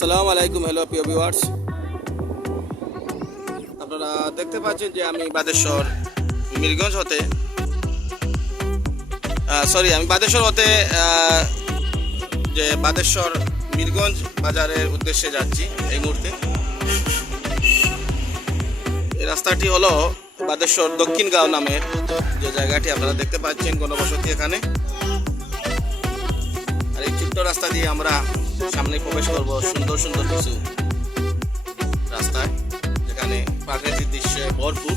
আসসালামু আলাইকুম হ্যালো প্রিয় ভিউয়ার্স আপনারা দেখতে পাচ্ছেন যে আমি বাদেশ্বর, মিরগঞ্জ হতে সরি আমি বাদেশ্বর হতে যে বাদেশ্বর, মিরগঞ্জ বাজারের উদ্দেশ্যে যাচ্ছি এই মুহূর্তে। এই রাস্তাটি হলো বাদেশ্বর দক্ষিণ গাঁও নামের যে জায়গাটি আপনারা দেখতে পাচ্ছেন গণবসতি এখানে। আর এই ছোট্ট রাস্তা দিয়ে আমরা সামনে প্রবেশ করব সুন্দর সুন্দর কিছু রাস্তায়, যেখানে প্রাকৃতিক দৃশ্যে ভরপুর।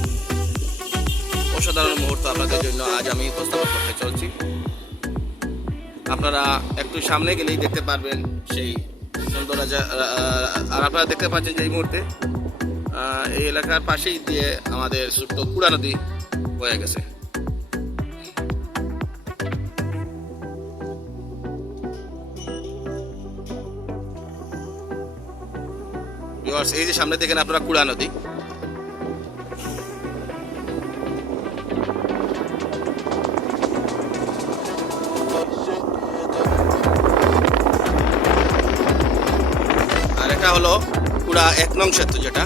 অসাধারণ মুহূর্ত আপনাদের জন্য আজ আমি উপস্থাপন করতে চলছি। আপনারা একটু সামনে গেলেই দেখতে পারবেন সেই সুন্দর আর আপনারা দেখতে পাচ্ছেন যে এই মুহূর্তে এই এলাকার পাশেই দিয়ে আমাদের ছোট্ট কুড়া নদী বয়ে গেছে। এই যে সামনে দেখেন আপনারা কুড়া নদী। আর এটা হলো কুড়া এক নং সেতু যেটা।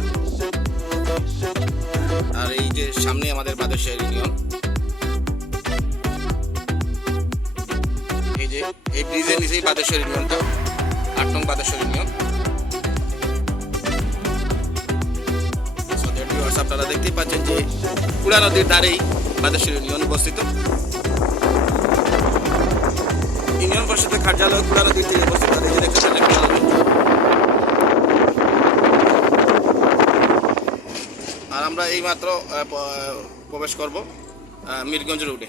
আর এই যে সামনে আমাদের বাদেশ্বর ইউনিয়ন। এই যে এই ব্রিজের নিচেই বাদেশ্বর ইউনিয়নটা, আট নং বাদেশ্বর ইউনিয়ন। Viewers, আপনারা দেখতেই পাচ্ছেন যে কুড়া নদীর ধারেই বাদেশ্বর ইউনিয়ন অবস্থিত। ইউনিয়ন পরিষদের কার্যালয় কুড়া নদীর তীরে অবস্থিত। আর আমরা এই মাত্র প্রবেশ করব মিরগঞ্জ রোডে।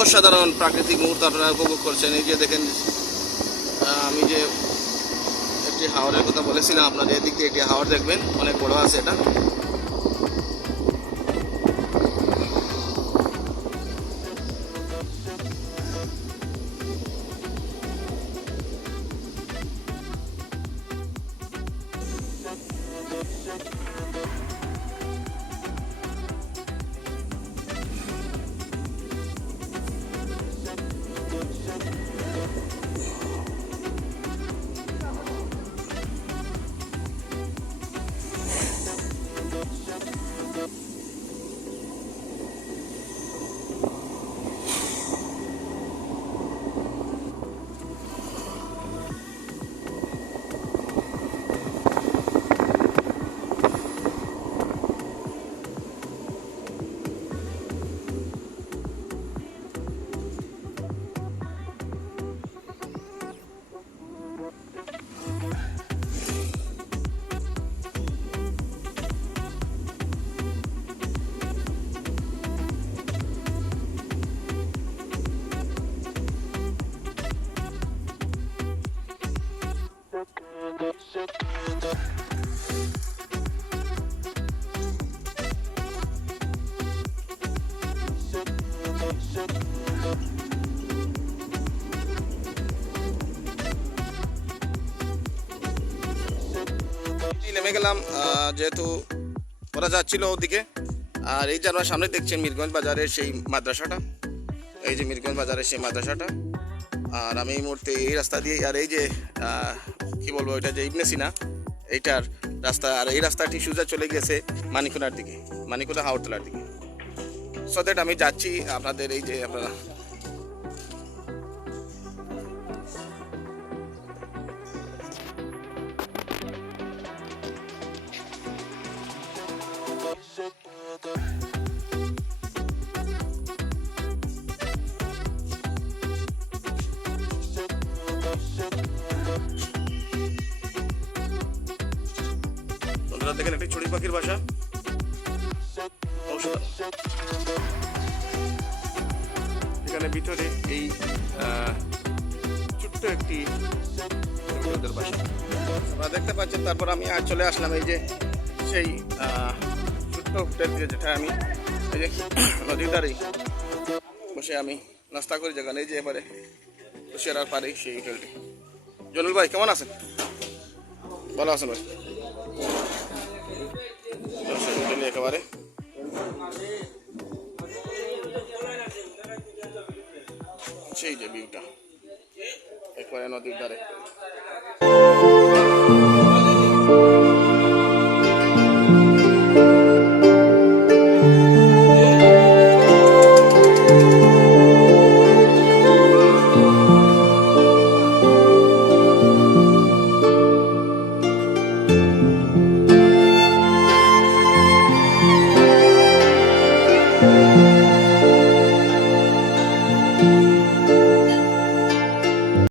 অসাধারণ প্রাকৃতিক মুহূর্ত আপনারা উপভোগ করছেন। এই যে দেখেন আমি যে একটি হাওড়ের কথা বলেছিলাম আপনাদের এদিক থেকে একটি হাওড় দেখবেন, অনেক বড় আছে এটা। নেমে গেলাম যেহেতু ওরা যাচ্ছিল ওদিকে, আর এই যে সামনে দেখছেন মিরগঞ্জ বাজারের সেই মাদ্রাসাটা। এই যে মিরগঞ্জ বাজারের সেই মাদ্রাসাটা। আর আমি এই মুহূর্তে এই রাস্তা দিয়ে, আর এই যে কি বলব, এটা যে ইবনে সিনা এইটার রাস্তা, আর এই রাস্তাটি সোজা চলে গেছে মানিকুনার দিকে, মানিকুনা হাওড়তলার দিকে। সো দ্যাট আমি যাচ্ছি, আপনাদের এই যে আপনারা দেখেন একটি ছড়ি পাখির বাসা। এখানে ভিতরে এই ছোট্ট একটি বাসা। দেখতে পাচ্ছেন, তারপর আমি আর চলে আসলাম এই যে সেই ছোট্ট হোটেল যেটা আমি এই যে নদীর ধারেই বসে আমি নাস্তা করি যেখানে এই যে এবারে কুশিয়ারার পারে সেই হোটেলটি। জনুল ভাই, কেমন আছেন? ভালো আছেন ভাই? একেবারে। সেই যে ভিউটা একবারে নদীর ধারে।